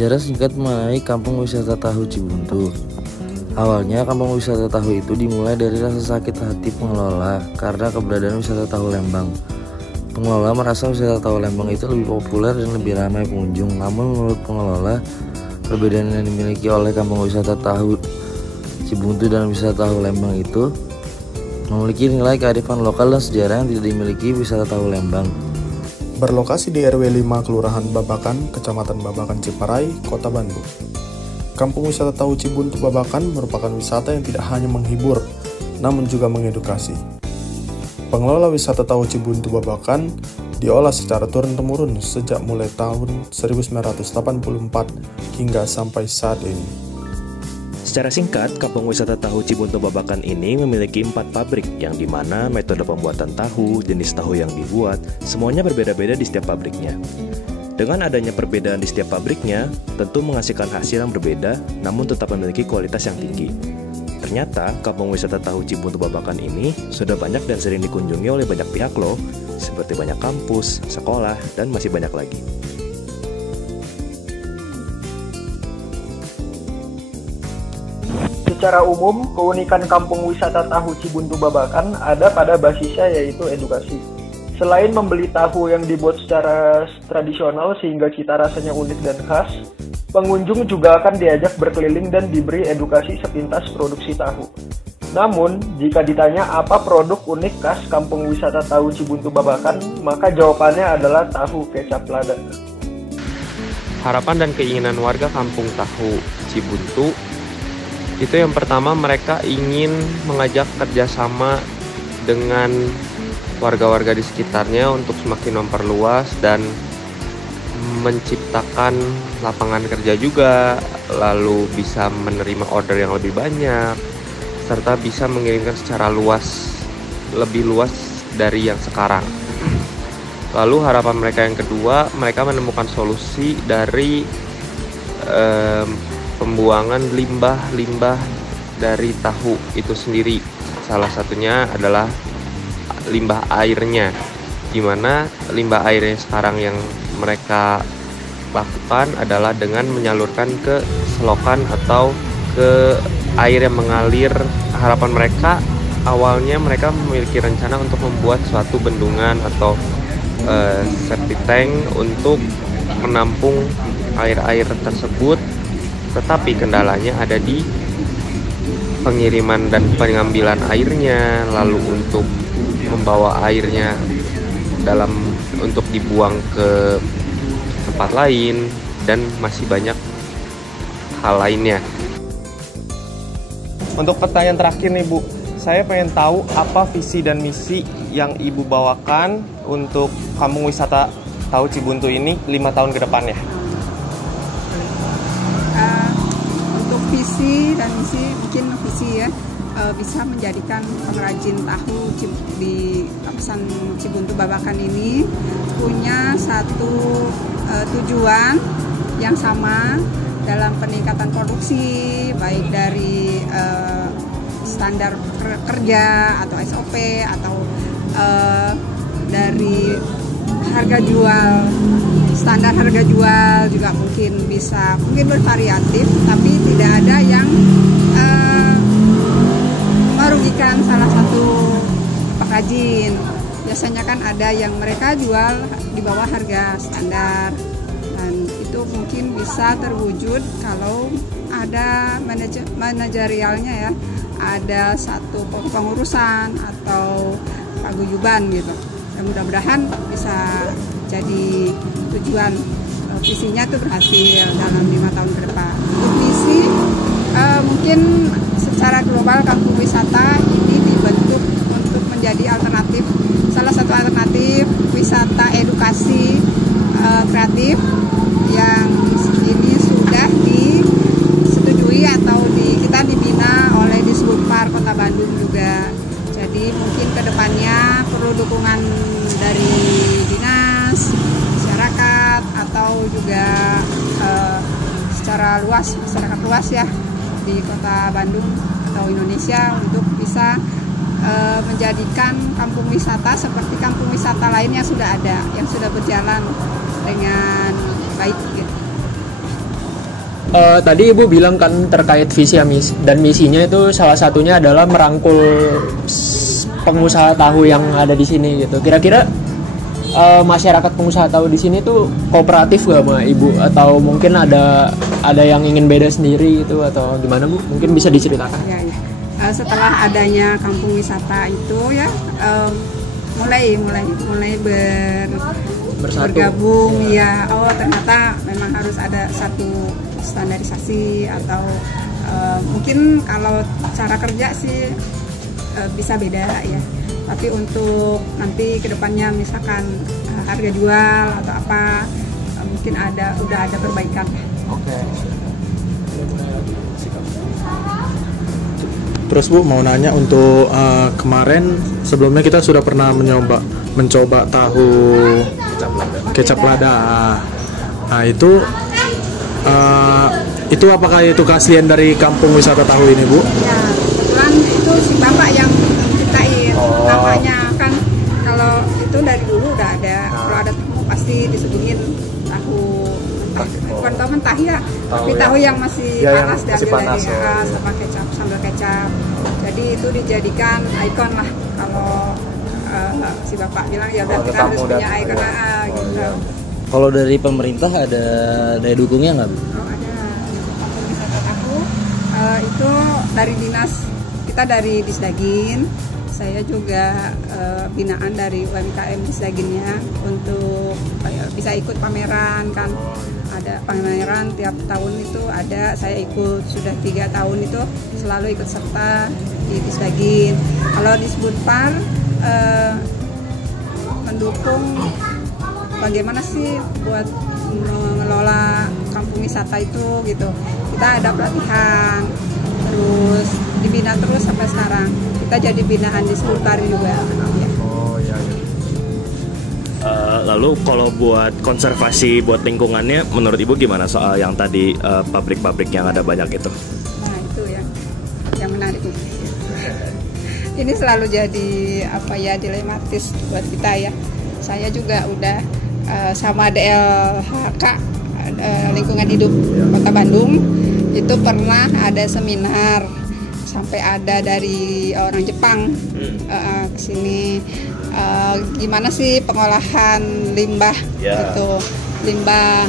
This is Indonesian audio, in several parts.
Sejarah singkat mengenai Kampung Wisata Tahu Cibuntu. Awalnya Kampung Wisata Tahu itu dimulai dari rasa sakit hati pengelola karena keberadaan wisata tahu Lembang. Pengelola merasa wisata tahu Lembang itu lebih populer dan lebih ramai pengunjung. Namun menurut pengelola, perbedaan yang dimiliki oleh Kampung Wisata Tahu Cibuntu dan wisata tahu Lembang itu memiliki nilai kearifan lokal dan sejarah yang tidak dimiliki wisata tahu Lembang. Berlokasi di RW 5 Kelurahan Babakan, Kecamatan Babakan Ciparai, Kota Bandung. Kampung Wisata Tahu Cibuntu Babakan merupakan wisata yang tidak hanya menghibur, namun juga mengedukasi. Pengelola wisata tahu Cibuntu Babakan diolah secara turun-temurun sejak mulai tahun 1984 hingga sampai saat ini. Secara singkat, Kampung Wisata Tahu Cibuntu Babakan ini memiliki 4 pabrik yang dimana metode pembuatan tahu, jenis tahu yang dibuat, semuanya berbeda-beda di setiap pabriknya. Dengan adanya perbedaan di setiap pabriknya, tentu menghasilkan hasil yang berbeda, namun tetap memiliki kualitas yang tinggi. Ternyata, Kampung Wisata Tahu Cibuntu Babakan ini sudah banyak dan sering dikunjungi oleh banyak pihak loh, seperti banyak kampus, sekolah, dan masih banyak lagi. Secara umum, keunikan Kampung Wisata Tahu Cibuntu Babakan ada pada basisnya yaitu edukasi. Selain membeli tahu yang dibuat secara tradisional sehingga cita rasanya unik dan khas, pengunjung juga akan diajak berkeliling dan diberi edukasi sepintas produksi tahu. Namun, jika ditanya apa produk unik khas Kampung Wisata Tahu Cibuntu Babakan, maka jawabannya adalah tahu kecap lada. Harapan dan keinginan warga Kampung Tahu Cibuntu itu yang pertama, mereka ingin mengajak kerjasama dengan warga-warga di sekitarnya untuk semakin memperluas dan menciptakan lapangan kerja juga, lalu bisa menerima order yang lebih banyak, serta bisa mengirimkan secara lebih luas dari yang sekarang. Lalu harapan mereka yang kedua, mereka menemukan solusi dari pembuangan limbah-limbah dari tahu itu sendiri. Salah satunya adalah limbah airnya, di mana limbah airnya sekarang yang mereka lakukan adalah dengan menyalurkan ke selokan atau ke air yang mengalir. Harapan mereka awalnya mereka memiliki rencana untuk membuat suatu bendungan atau septic tank untuk menampung air-air tersebut. Tetapi kendalanya ada di pengiriman dan pengambilan airnya, lalu untuk membawa airnya untuk dibuang ke tempat lain, dan masih banyak hal lainnya. Untuk pertanyaan terakhir nih Bu, saya pengen tahu apa visi dan misi yang Ibu bawakan untuk Kampung Wisata Tahu Cibuntu ini 5 tahun ke depannya. Visi dan misi, mungkin visi ya, bisa menjadikan pengrajin tahu di kawasan Cibuntu Babakan ini punya satu tujuan yang sama dalam peningkatan produksi, baik dari standar kerja atau SOP atau dari harga jual. Standar harga jual juga mungkin bervariatif, tapi tidak ada yang merugikan salah satu pengrajin. Biasanya kan ada yang mereka jual di bawah harga standar, dan itu mungkin bisa terwujud kalau ada manajerialnya ya, ada satu pengurusan atau paguyuban gitu. Dan mudah-mudahan bisa jadi tujuan visinya itu berhasil dalam 5 tahun ke depan. Untuk visi mungkin secara global Kampung Wisata ini dibentuk untuk menjadi alternatif, salah satu alternatif wisata edukasi kreatif yang ini sudah disetujui atau kita dibina oleh Disbudpar Kota Bandung juga. Jadi mungkin kedepannya perlu dukungan dari dinas, masyarakat, atau juga secara luas, masyarakat luas ya di Kota Bandung atau Indonesia untuk bisa menjadikan kampung wisata seperti kampung wisata lain yang sudah ada, yang sudah berjalan dengan baik gitu. Tadi Ibu bilang kan terkait visi dan misinya itu salah satunya adalah merangkul pengusaha tahu yang ada di sini gitu. Kira-kira masyarakat pengusaha tahu di sini tuh kooperatif gak sama Ibu, atau mungkin ada yang ingin beda sendiri gitu, atau gimana Bu? Mungkin bisa diceritakan. Ya. Setelah adanya kampung wisata itu ya mulai bergabung ya. Oh ternyata memang harus ada satu standarisasi atau mungkin kalau cara kerja sih bisa beda ya. Tapi untuk nanti kedepannya misalkan harga jual atau apa mungkin udah ada perbaikan. Oke. Terus Bu mau nanya untuk kemarin sebelumnya kita sudah pernah mencoba tahu kecap lada. Nah itu apakah itu keaslian dari kampung wisata tahu ini Bu? Ya kebetulan itu si bapak yang ciptain namanya kan. Kalau itu dari dulu udah ada. Kalau ada tahu pasti disuguhin tahu bukan tahu mentah ya, tapi tahu yang masih panas diambil dari sama kecap, sambal kecap. Jadi itu dijadikan ikon lah. Kalau si bapak bilang ya udah kita harus punya ikon gitu. Kalau dari pemerintah ada daya dukungnya nggak? Oh ada. Kampung wisata tahu itu dari dinas kita, dari Disdagin. Saya juga binaan dari UMKM Disdaginnya untuk bisa ikut pameran kan. Ada pameran tiap tahun itu ada, saya ikut sudah 3 tahun itu selalu ikut serta di Disdagin. Kalau di Sbudpar mendukung bagaimana sih buat mengelola kampung wisata itu gitu. Kita ada pelatihan, terus dibina terus sampai sekarang. Kita jadi binaan di Sbudpar juga. Ya. Lalu kalau buat konservasi, buat lingkungannya, menurut Ibu gimana soal yang tadi pabrik-pabrik yang ada banyak itu? Nah itu yang menarik. Ini selalu jadi dilematis buat kita ya. Saya juga udah sama DLHK Lingkungan Hidup Kota Bandung itu pernah ada seminar, sampai ada dari orang Jepang kesini. Gimana sih pengolahan limbah gitu, limbah.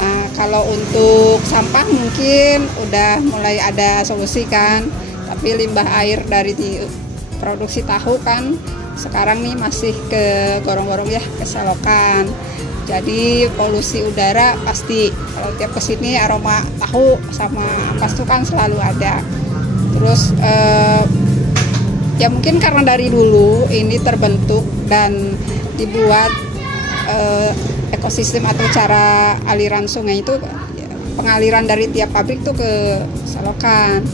Nah kalau untuk sampah mungkin udah mulai ada solusi kan, tapi limbah air dari produksi tahu kan sekarang nih masih ke gorong-gorong ya, ke selokan. Jadi polusi udara pasti kalau tiap kesini aroma tahu sama ampas itu kan selalu ada. Terus ya mungkin karena dari dulu ini terbentuk dan dibuat ekosistem atau cara aliran sungai itu pengaliran dari tiap pabrik tuh ke selokan.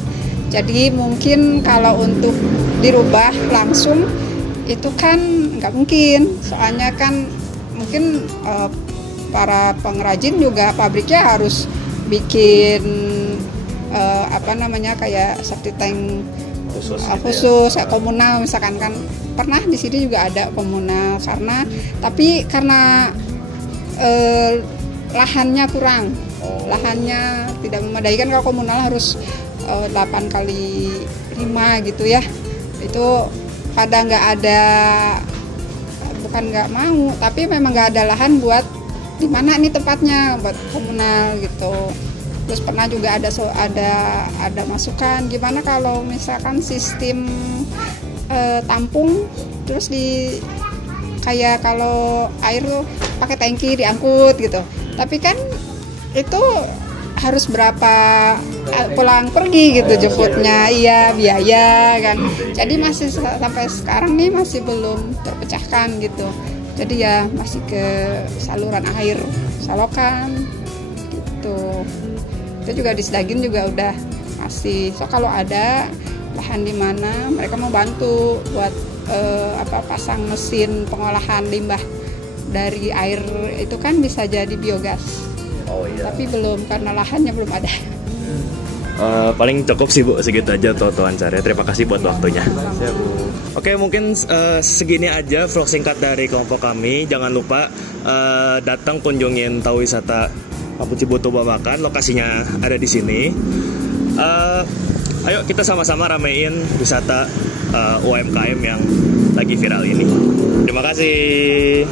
Jadi mungkin kalau untuk dirubah langsung itu kan nggak mungkin, soalnya kan mungkin para pengrajin juga pabriknya harus bikin kayak septic tank khusus komunal misalkan kan. Pernah di sini juga ada komunal karena lahannya kurang, lahannya tidak memadai kan. Kalau komunal harus 8x5 gitu ya, itu pada nggak ada, bukan nggak mau, tapi memang nggak ada lahan buat di mana ini tempatnya buat komunal gitu. Terus pernah juga ada masukan gimana kalau misalkan sistem tampung, terus kayak kalau air tuh pakai tangki diangkut gitu. Tapi kan itu harus berapa pulang pergi gitu jemputnya, iya biaya kan. Jadi masih sampai sekarang nih masih belum terpecahkan gitu. Jadi ya masih ke saluran air selokan gitu. Itu juga di Disdagin juga udah masih. So kalau ada lahan di mana mereka mau bantu buat pasang mesin pengolahan limbah dari air itu kan bisa jadi biogas. Oh iya. Tapi belum, karena lahannya belum ada. Paling cukup sih Bu, segitu aja untuk wawancaranya. Terima kasih buat waktunya. Oke, mungkin segini aja vlog singkat dari kelompok kami. Jangan lupa datang kunjungin Tahu Wisata Kampung Cibuntu Babakan, lokasinya ada di sini. Ayo kita sama-sama ramein wisata UMKM yang lagi viral ini. Terima kasih.